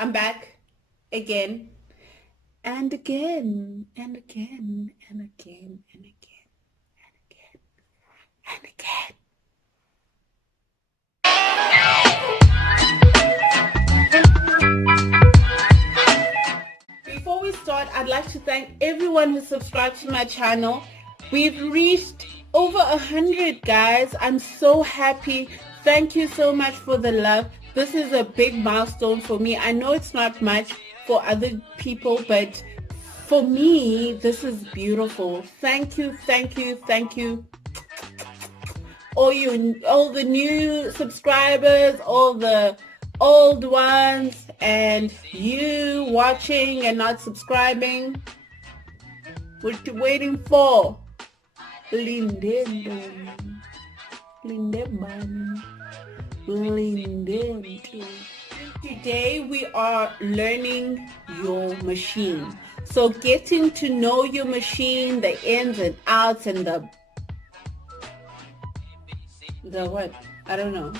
I'm back again and again and again and again and again and again and again. Before we start, I'd like to thank everyone who subscribed to my channel. We've reached over 100, guys. I'm so happy. Thank you so much for the love. This is a big milestone for me. I know it's not much for other people, but for me, this is beautiful. Thank you, thank you, thank you. All the new subscribers, all the old ones, and you watching and not subscribing. What you waiting for? Lindendo. Lindeban. Lindendo. Today we are learning your machine. So getting to know your machine, the ins and outs and the what? I don't know.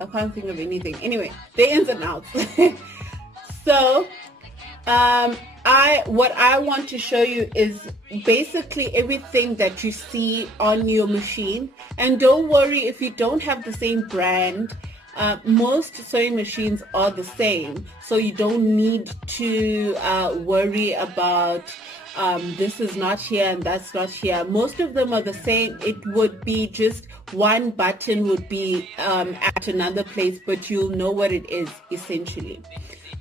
I can't think of anything. Anyway, the ins and outs. So, what I want to show you is basically everything that you see on your machine. And don't worry if you don't have the same brand. Most sewing machines are the same, so you don't need to worry about this is not here and that's not here. Most of them are the same. It would be just one button would be at another place, but you'll know what it is essentially.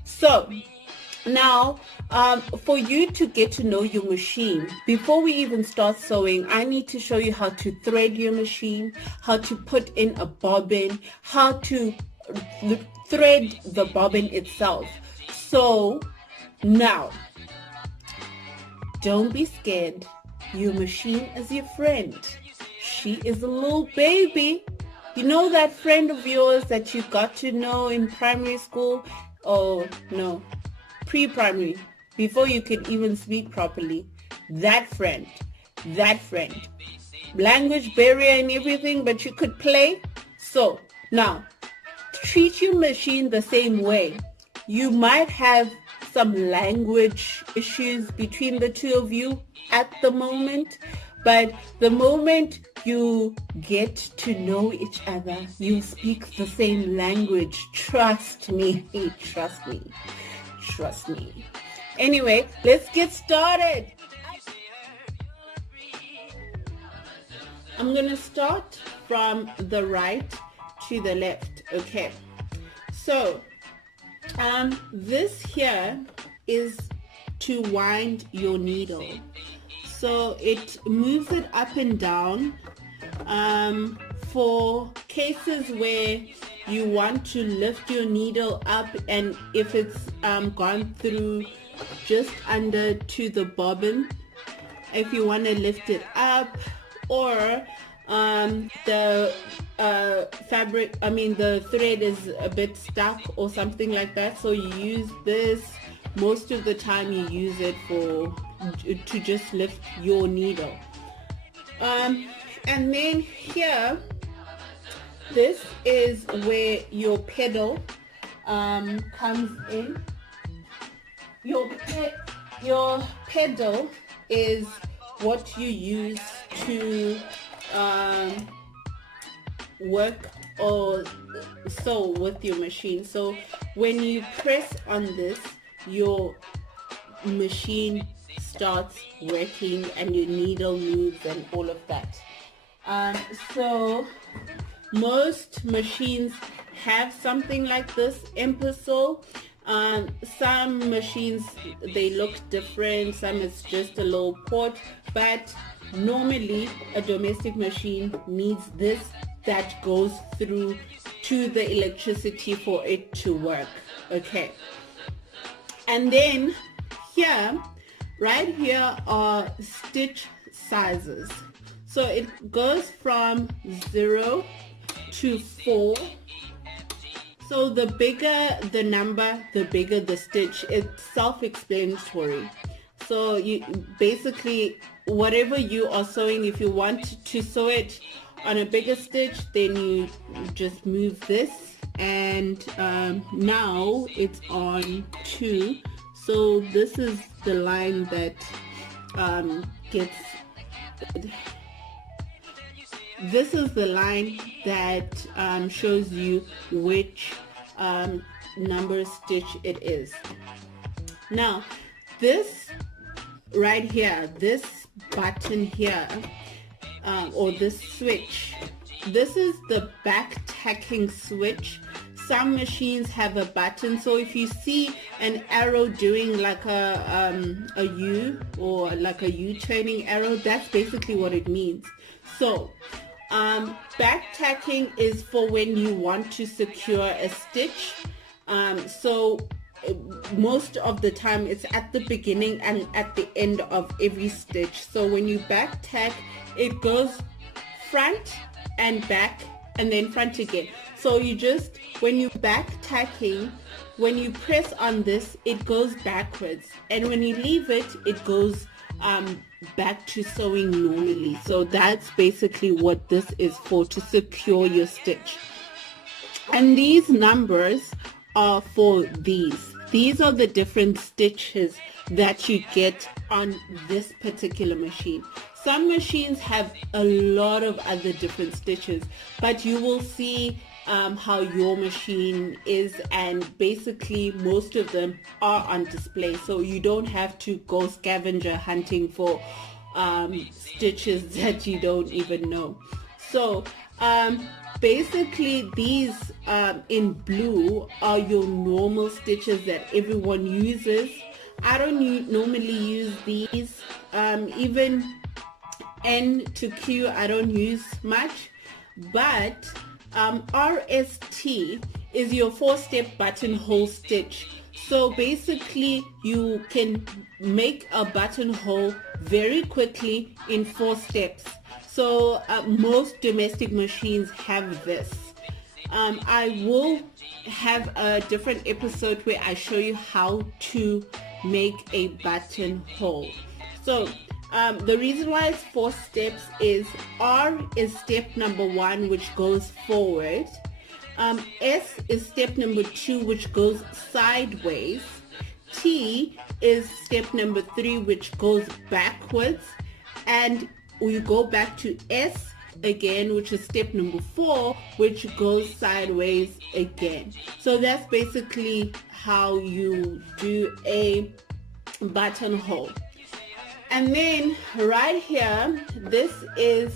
So now for you to get to know your machine, before we even start sewing, I need to show you how to thread your machine, how to put in a bobbin, how to thread the bobbin itself. So now, don't be scared. Your machine is your friend. She is a little baby. You know that friend of yours that you got to know in primary school? Oh, no. Pre-primary. Before you could even speak properly. That friend. Language barrier and everything, but you could play. So, now, treat your machine the same way. You might have some language issues between the two of you at the moment, but the moment you get to know each other, you speak the same language. Trust me. Anyway, let's get started. I'm gonna start from the right to the left. Okay, so this here is to wind your needle. So it moves it up and down for cases where you want to lift your needle up, and if it's gone through just under to the bobbin, if you want to lift it up, or the thread is a bit stuck or something like that, so you use this. Most of the time you use it to just lift your needle. And then here, this is where your pedal comes in. Your pedal is what you use to work or sew with your machine. So when you press on this, your machine starts working and your needle moves and all of that. So most machines have something like this, Impersol. Some machines, they look different, some it's just a little port, but normally a domestic machine needs this that goes through to the electricity for it to work. Okay, and then here, right here are stitch sizes. So it goes from 0 to 4. So the bigger the number, the bigger the stitch. It's self-explanatory. So you basically, whatever you are sewing, if you want to sew it on a bigger stitch, then you just move this and now it's on 2. So this is the line that gets, this is the line that shows you which number stitch it is. Now this right here, this button here, or this switch, this is the back tacking switch. Some machines have a button, so if you see an arrow doing like a U, or like a U-turning arrow, that's basically what it means. So back tacking is for when you want to secure a stitch. So most of the time it's at the beginning and at the end of every stitch. So when you back tack, it goes front and back and then front again. So you just, when you back tacking, when you press on this, it goes backwards, and when you leave it, it goes back to sewing normally. So that's basically what this is for, to secure your stitch. And these numbers are for these. These are the different stitches that you get on this particular machine. Some machines have a lot of other different stitches, but you will see how your machine is, and basically most of them are on display, so you don't have to go scavenger hunting for stitches that you don't even know. So basically these in blue are your normal stitches that everyone uses. I don't normally use these, even N to Q I don't use much, but RST is your 4-step buttonhole stitch. So basically you can make a buttonhole very quickly in 4 steps. So most domestic machines have this. I will have a different episode where I show you how to make a buttonhole. So the reason why it's 4 steps is R is step number 1, which goes forward. S is step number 2, which goes sideways. T is step number 3, which goes backwards. And we go back to S again, which is step number 4, which goes sideways again. So that's basically how you do a buttonhole. And then right here, this is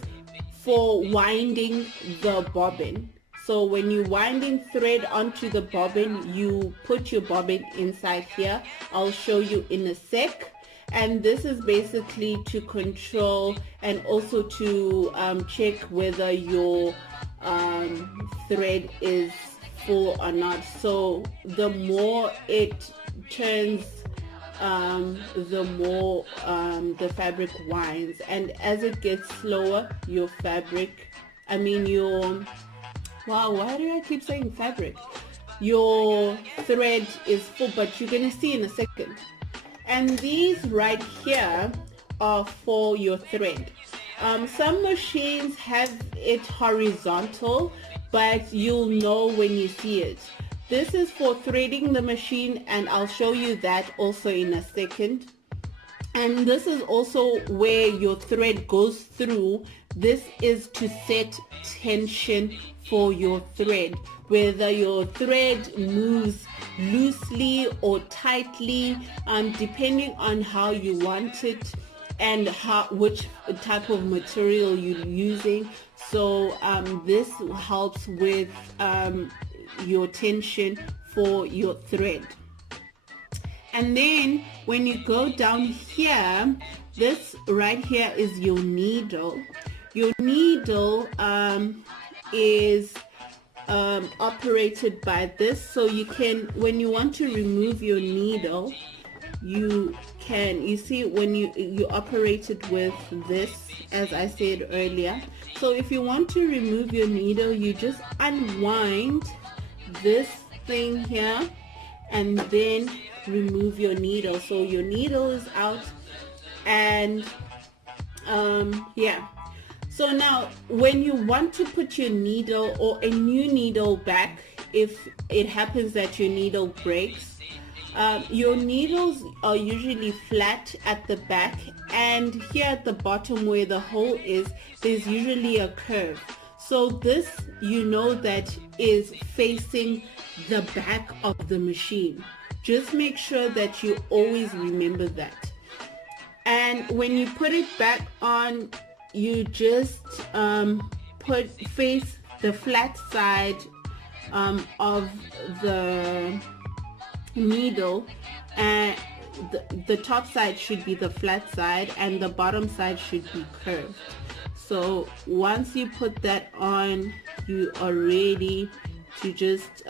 for winding the bobbin. So when you winding thread onto the bobbin, you put your bobbin inside here. I'll show you in a sec. And this is basically to control and also to check whether your thread is full or not. So the more it turns, the more the fabric winds, and as it gets slower, your fabric, wow, why do I keep saying fabric? Your thread is full, but you're gonna see in a second. And these right here are for your thread. Some machines have it horizontal, but you'll know when you see it. This is for threading the machine, and I'll show you that also in a second. And this is also where your thread goes through. This is to set tension for your thread, whether your thread moves loosely or tightly, depending on how you want it and which type of material you're using. So this helps with your tension for your thread. And then when you go down here, this right here is your needle. Your needle is operated by this, so you can, when you want to remove your needle, you see when you operate it with this, as I said earlier. So if you want to remove your needle, you just unwind this thing here and then remove your needle. So your needle is out, and yeah. So now when you want to put your needle or a new needle back if it happens that your needle breaks, your needles are usually flat at the back, and here at the bottom where the hole is, there's usually a curve. So this, you know, that is facing the back of the machine. Just make sure that you always remember that. And when you put it back on, you just face the flat side of the needle, and the top side should be the flat side and the bottom side should be curved. So once you put that on, you are ready to just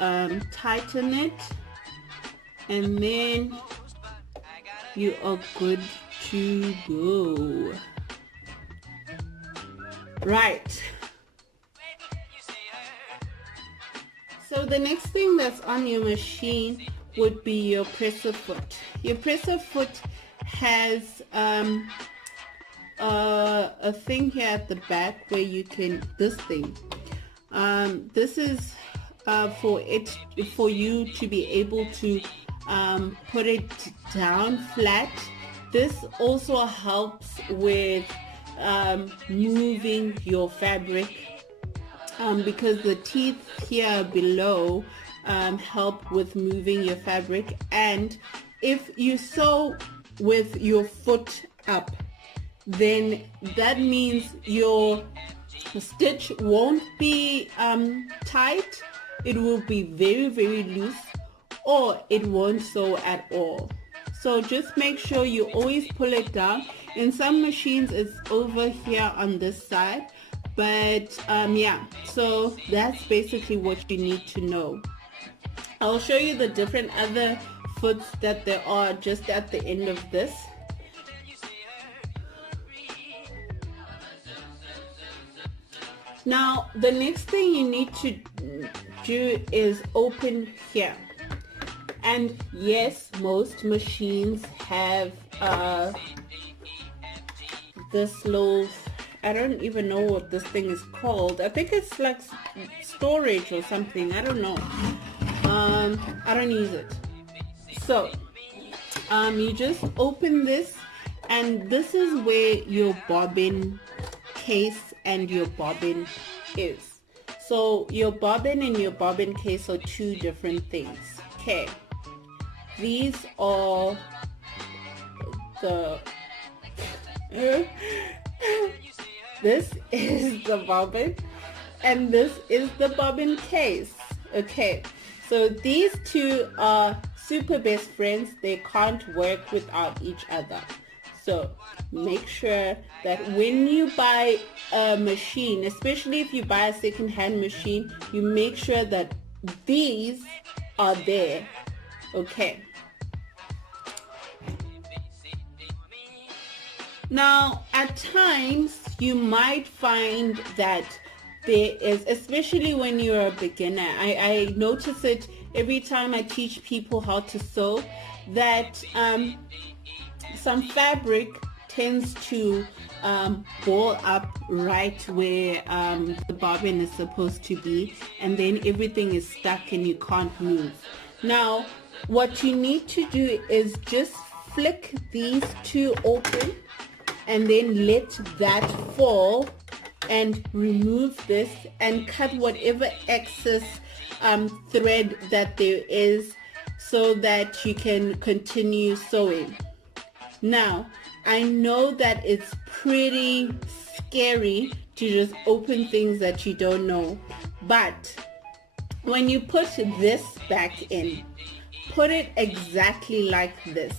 tighten it, and then you are good to go. Right. So the next thing that's on your machine would be your presser foot. Your presser foot has a thing here at the back where you can, this thing, this is for you to be able to put it down flat. This also helps with moving your fabric, because the teeth here below help with moving your fabric. And if you sew with your foot up, then that means your stitch won't be tight, it will be very, very loose, or it won't sew at all. So just make sure you always pull it down. In some machines it's over here on this side, but yeah, so that's basically what you need to know. I'll show you the different other foots that there are just at the end of this. Now the next thing you need to do is open here. And yes, most machines have this little, I don't even know what this thing is called. I think it's like storage or something, I don't know. I don't use it. So you just open this, and this is where your bobbin case and your bobbin is. So your bobbin and your bobbin case are two different things. Okay, these are the this is the bobbin and this is the bobbin case. Okay, so these two are super best friends. They can't work without each other. So make sure that when you buy a machine, especially if you buy a second-hand machine, you make sure that these are there. Okay. Now, at times you might find that there is, especially when you're a beginner, I notice it every time I teach people how to sew, that some fabric tends to ball up right where the bobbin is supposed to be, and then everything is stuck and you can't move. Now what you need to do is just flick these two open and then let that fall, and remove this and cut whatever excess thread that there is, so that you can continue sewing. Now, I know that it's pretty scary to just open things that you don't know, but when you put this back in, put it exactly like this.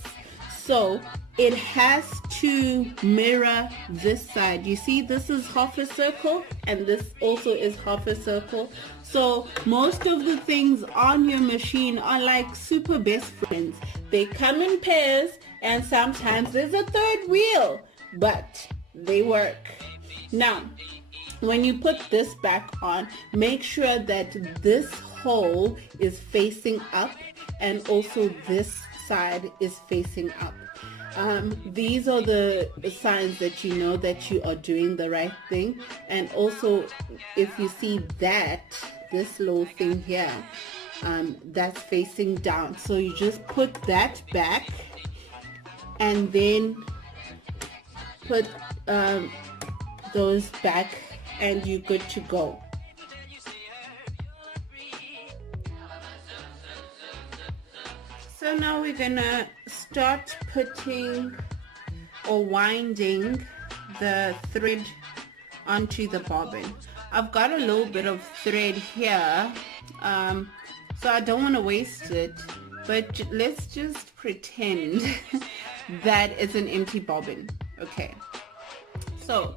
So it has to mirror this side. You see, this is half a circle and this also is half a circle. So most of the things on your machine are like super best friends. They come in pairs, and sometimes there's a third wheel, but they work. Now, when you put this back on, make sure that this hole is facing up and also this side is facing up. These are the signs that you know that you are doing the right thing. And also, if you see that this little thing here that's facing down. So you just put that back and then put those back and you're good to go. So now we're gonna start putting or winding the thread onto the bobbin. I've got a little bit of thread here, so I don't want to waste it, but let's just pretend that it's an empty bobbin. Okay, so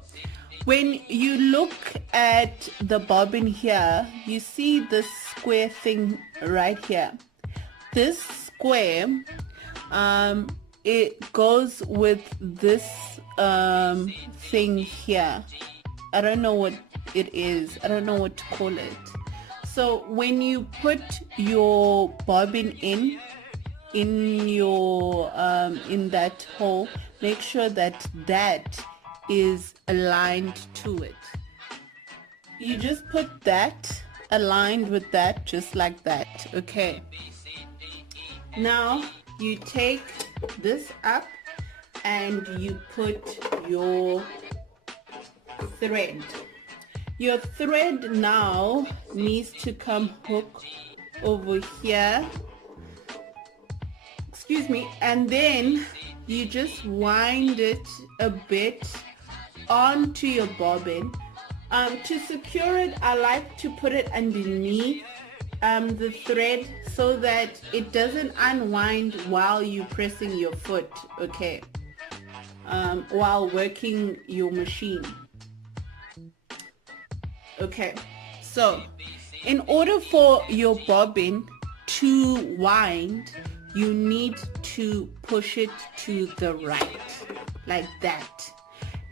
when you look at the bobbin here, you see this square thing right here. This square, it goes with this thing here. I don't know what it is. I don't know what to call it. So when you put your bobbin in your in that hole, make sure that that is aligned to it. You just put that aligned with that, just like that. Okay, now you take this up and you put your thread. Your thread now needs to come hook over here, excuse me, and then you just wind it a bit onto your bobbin. To secure it, I like to put it underneath the thread so that it doesn't unwind while you're pressing your foot, okay, while working your machine. Okay, so in order for your bobbin to wind, you need to push it to the right, like that.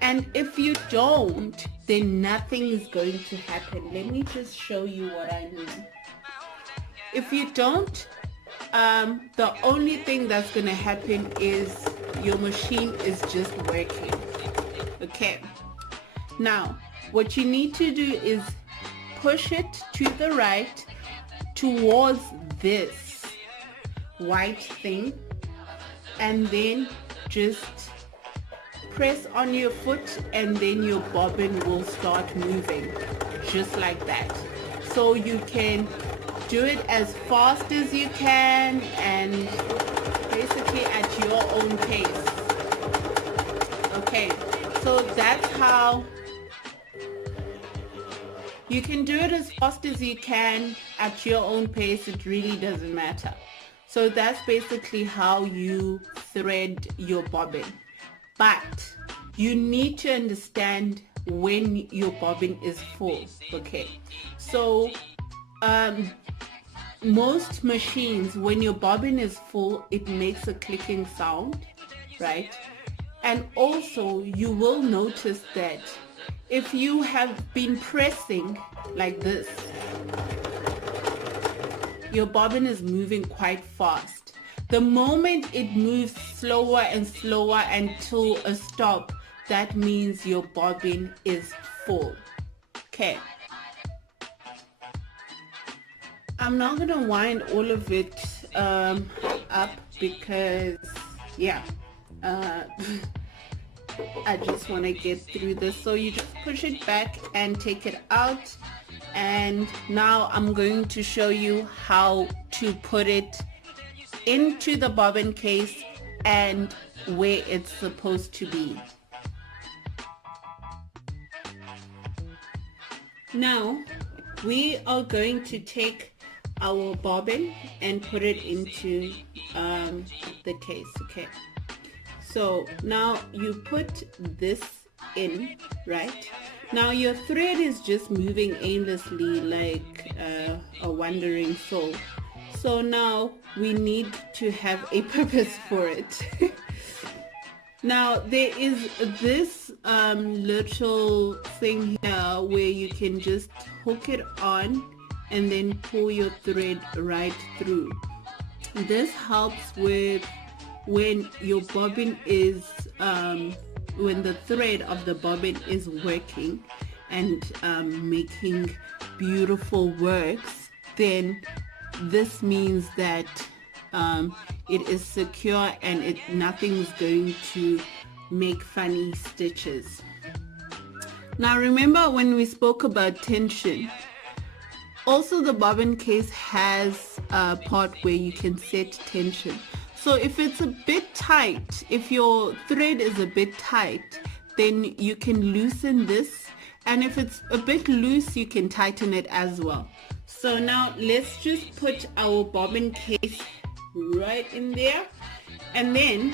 And if you don't, then nothing is going to happen. Let me just show you what I mean. If you don't, the only thing that's going to happen is your machine is just working. Okay, now what you need to do is push it to the right towards this white thing, and then just press on your foot, and then your bobbin will start moving just like that. So you can do it as fast as you can and basically at your own pace. Okay, so that's how you can do it as fast as you can at your own pace. It really doesn't matter. So that's basically how you thread your bobbin. But you need to understand when your bobbin is full. Okay, so most machines, when your bobbin is full, it makes a clicking sound, right? And also you will notice that if you have been pressing like this, your bobbin is moving quite fast. The moment it moves slower and slower until a stop, that means your bobbin is full. Okay. I'm not going to wind all of it up because, yeah, I just want to get through this. So you just push it back and take it out. And now I'm going to show you how to put it into the bobbin case and where it's supposed to be. Now we are going to take our bobbin and put it into the case. Okay, so now you put this in, right? Now your thread is just moving aimlessly like a wandering soul. So now we need to have a purpose for it. Now there is this little thing here where you can just hook it on and then pull your thread right through. This helps with when your bobbin is when the thread of the bobbin is working and making beautiful works, then this means that it is secure and nothing's going to make funny stitches. Now remember when we spoke about tension, also the bobbin case has a part where you can set tension. So if it's a bit tight, if your thread is a bit tight, then you can loosen this, and if it's a bit loose, you can tighten it as well. So now let's just put our bobbin case right in there, and then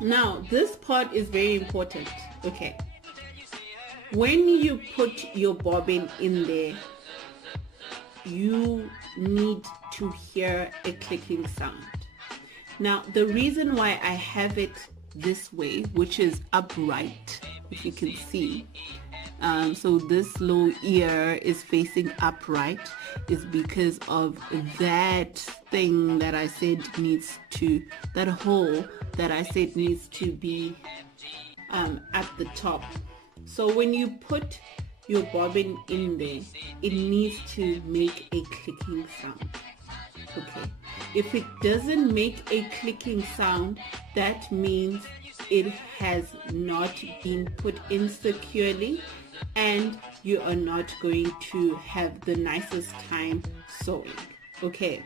now this part is very important. Okay, when you put your bobbin in there, you need to hear a clicking sound. Now the reason why I have it this way, which is upright, if you can see, so this low ear is facing upright, is because of that thing that I said needs to, that hole that I said needs to be at the top. So when you put your bobbin in there, it needs to make a clicking sound. Okay, if it doesn't make a clicking sound, that means it has not been put in securely, and you are not going to have the nicest time sewing. Okay,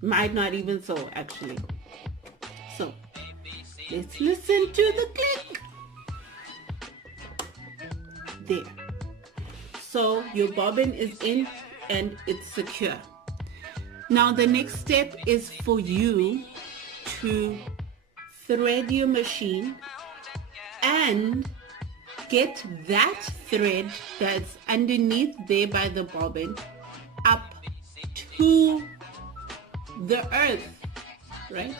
might not even sew actually. So let's listen to the click. There. So your bobbin is in and it's secure. Now the next step is for you to thread your machine and get that thread that's underneath there by the bobbin up to the earth, right?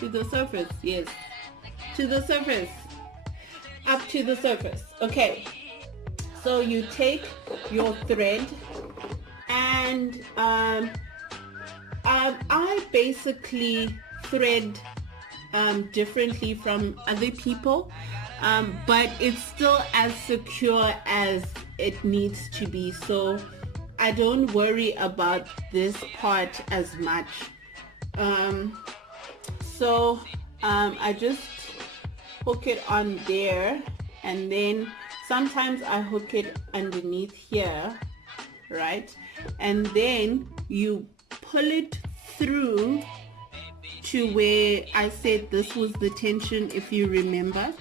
To the surface, yes. To the surface. Up to the surface. Okay. So you take your thread and I basically thread differently from other people, but it's still as secure as it needs to be, so I don't worry about this part as much. I just hook it on there, and then sometimes I hook it underneath here, right? And then you pull it through to where I said this was the tension, if you remember.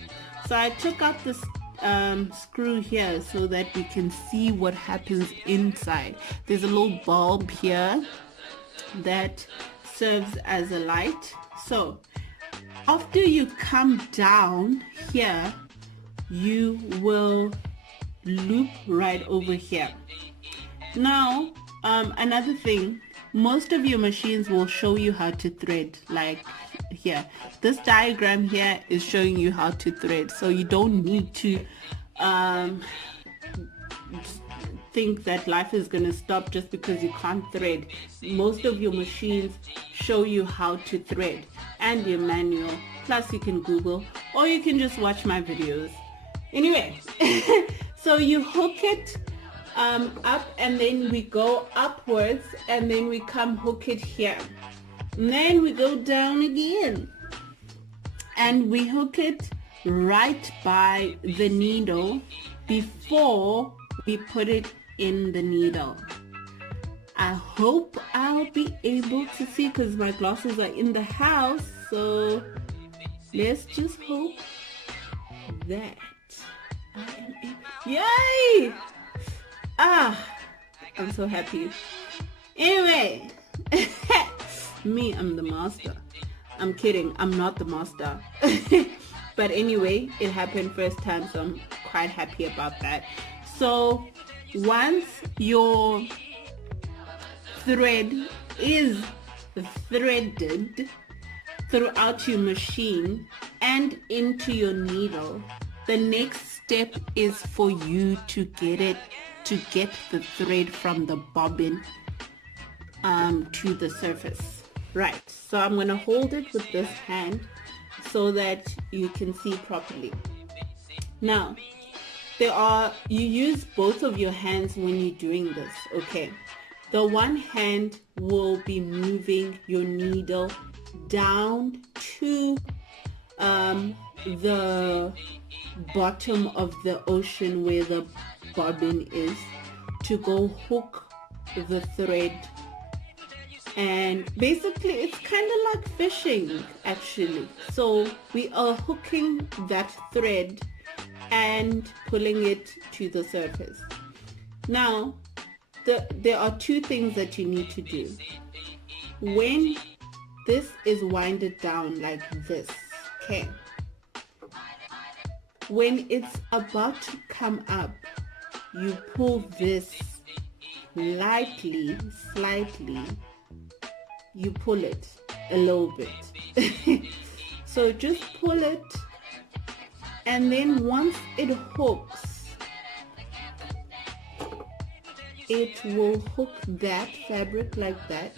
So I took out this screw here so that we can see what happens inside. There's a little bulb here that serves as a light. So after you come down here, you will loop right over here. Now another thing, most of your machines will show you how to thread, like here. This diagram here is showing you how to thread, so you don't need to think that life is going to stop just because you can't thread. Most of your machines show you how to thread, and your manual, plus you can Google, or you can just watch my videos. Anyway, so you hook it up, and then we go upwards, and then we come hook it here, and then we go down again, and we hook it right by the needle before we put it in the needle. I hope I'll be able to see because my glasses are in the house, so let's just hope that I am able. Yay! I'm so happy. Anyway, me, I'm the master. I'm kidding, I'm not the master. But anyway, it happened first time, so I'm quite happy about that. So once your thread is threaded throughout your machine and into your needle, the next step is for you to get the thread from the bobbin to the surface. Right, so I'm going to hold it with this hand so that you can see properly. Now, you use both of your hands when you're doing this, okay? The one hand will be moving your needle down to the bottom of the ocean where the bobbin is to go hook the thread. And basically it's kind of like fishing actually. So we are hooking that thread and pulling it to the surface. Now there are two things that you need to do. When this is winded down like this, okay, when it's about to come up, you pull this lightly, slightly, you pull it a little bit. So just pull it, and then once it hooks, it will hook that fabric like that.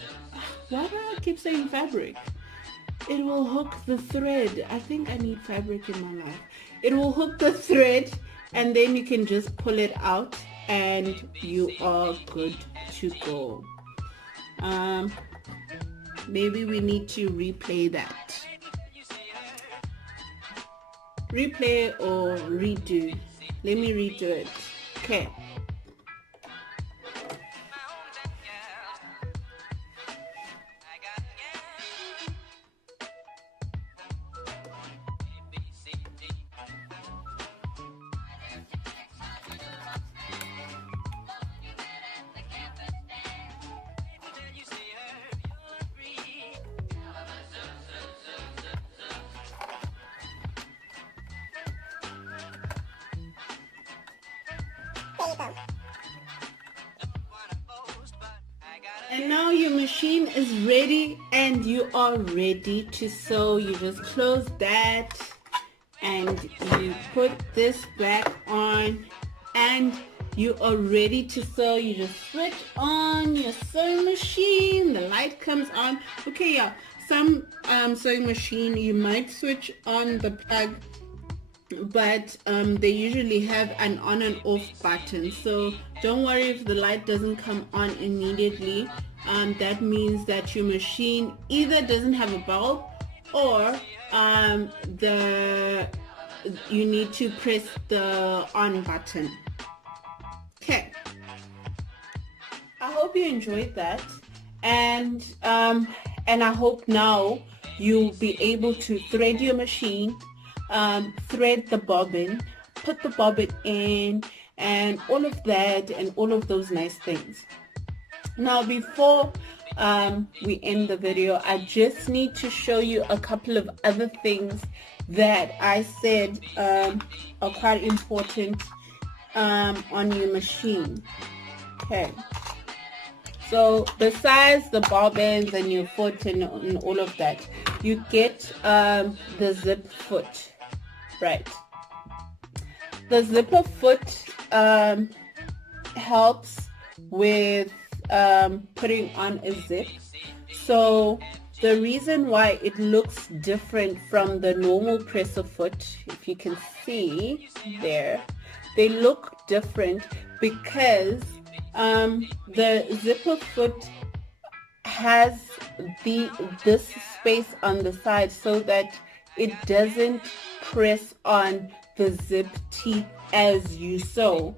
Why do I keep saying fabric? It will hook the thread. I think I need fabric in my life. It will hook the thread, and then you can just pull it out and you are good to go. Maybe we need to replay that. Replay or redo. Let me redo it. Okay. And now your machine is ready and you are ready to sew. You just close that and you put this back on and you are ready to sew. You just switch on your sewing machine, the light comes on. Okay, yeah, some sewing machine you might switch on the plug, but they usually have an on and off button, so don't worry if the light doesn't come on immediately. That means that your machine either doesn't have a bulb or you need to press the on button. Okay, I hope you enjoyed that, and I hope now you'll be able to thread your machine, thread the bobbin, put the bobbin in, and all of that, and all of those nice things. Now before we end the video, I just need to show you a couple of other things that I said are quite important on your machine. Okay, so besides the bobbins and your foot and all of that, you get the zip foot, right? The zipper foot helps with putting on a zip. So the reason why it looks different from the normal presser foot, if you can see there, they look different because the zipper foot has this space on the side so that it doesn't press on the zip teeth as you sew.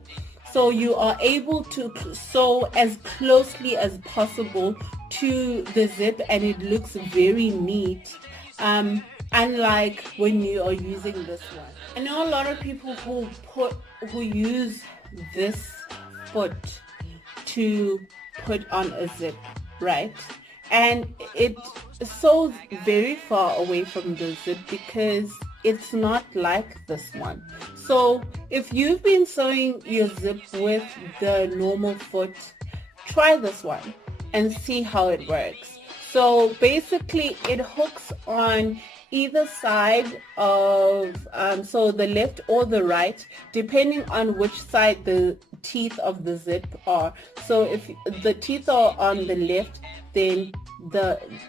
So you are able to sew as closely as possible to the zip, and it looks very neat, unlike when you are using this one. I know a lot of people who use this foot to put on a zip, right? And it sews very far away from the zip because it's not like this one. So if you've been sewing your zip with the normal foot, try this one and see how it works. So basically it hooks on either side of so the left or the right, depending on which side the teeth of the zip are. So if the teeth are on the left, then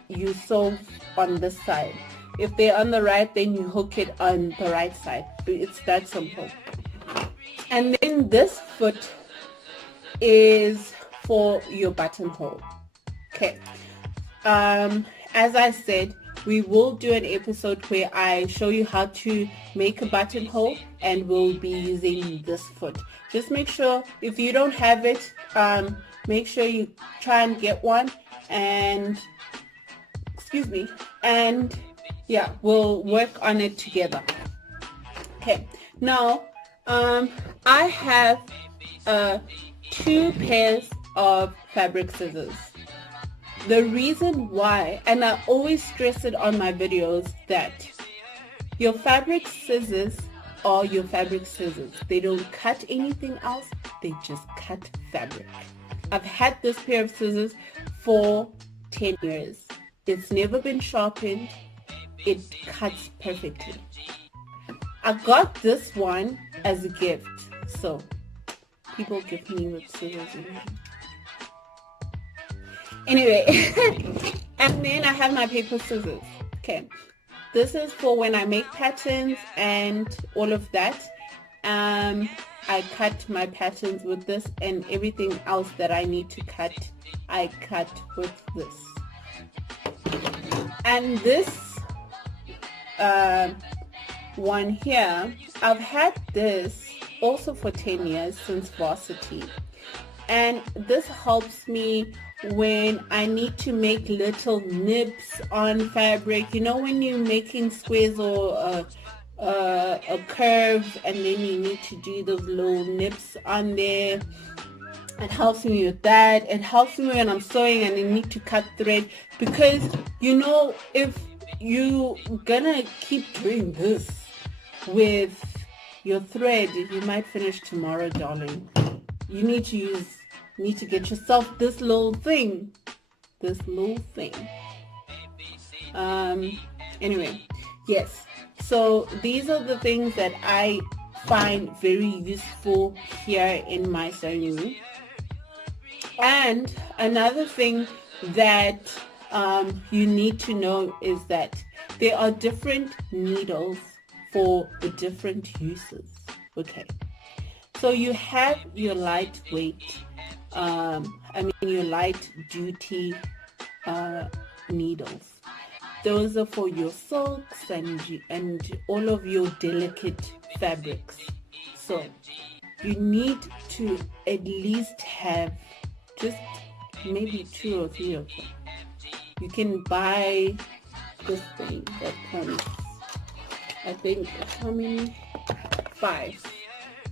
you sew on this side. If they're on the right, then you hook it on the right side. It's that simple. And then this foot is for your buttonhole. Okay. As I said, we will do an episode where I show you how to make a buttonhole, and we'll be using this foot. Just make sure if you don't have it, make sure you try and get one, and yeah, we'll work on it together. Okay, now I have 2 pairs of fabric scissors. The reason why, and I always stress it on my videos, that your fabric scissors are your fabric scissors. They don't cut anything else, they just cut fabric. I've had this pair of scissors for 10 years. It's never been sharpened. It cuts perfectly. I got this one as a gift, so people give me with scissors. Anyway, and then I have my paper scissors. Okay, this is for when I make patterns and all of that. I cut my patterns with this, and everything else that I need to cut, I cut with this. And this one here, I've had this also for 10 years, since varsity, and this helps me when I need to make little nibs on fabric. You know, when you're making squares or a curve, and then you need to do those little nips on there. It helps me with that. It helps me when I'm sewing and I need to cut thread, because you know, if you gonna keep doing this with your thread, you might finish tomorrow, darling. You need to get yourself this little thing. Anyway, yes, so these are the things that I find very useful here in my sewing room. And another thing that you need to know is that there are different needles for the different uses. Okay, so you have your lightweight, your light duty needles. Those are for your silks and all of your delicate fabrics. So you need to at least have just maybe 2 or 3 of them. You can buy this thing that comes, I think, how many? 5.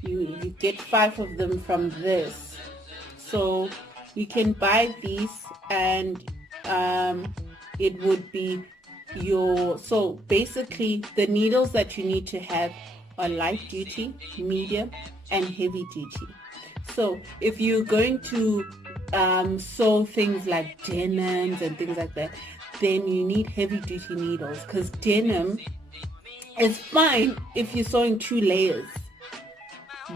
You get 5 of them from this. So you can buy these, and it would be so basically the needles that you need to have are light duty, medium, and heavy duty. So if you're going to sew things like denims and things like that, then you need heavy duty needles, because denim is fine if you're sewing 2 layers,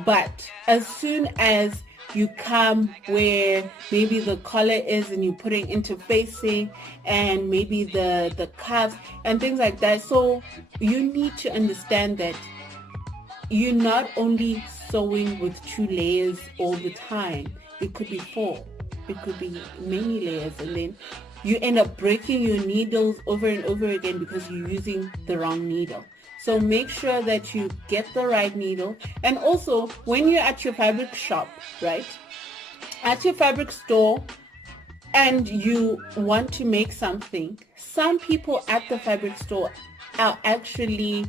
but as soon as you come where maybe the collar is and you're putting interfacing and maybe the cuffs and things like that, so you need to understand that you're not only sewing with 2 layers all the time. It could be 4, it could be many layers, and then you end up breaking your needles over and over again because you're using the wrong needle. So make sure that you get the right needle. And also, when you're at your fabric shop, right, at your fabric store, and you want to make something, some people at the fabric store are actually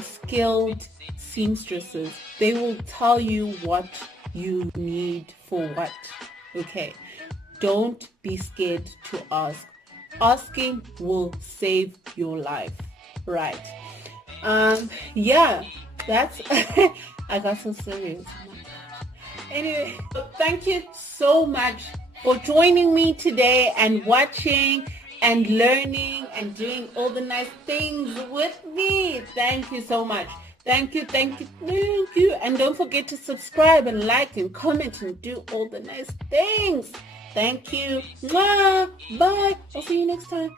skilled seamstresses. They will tell you what you need for what. Okay, don't be scared to ask. Asking will save your life, right? Yeah, that's I got so serious. Anyway, thank you so much for joining me today and watching and learning and doing all the nice things with me. Thank you so much. Thank you. And don't forget to subscribe and like and comment and do all the nice things. Thank you. Mwah. Bye. I'll see you next time.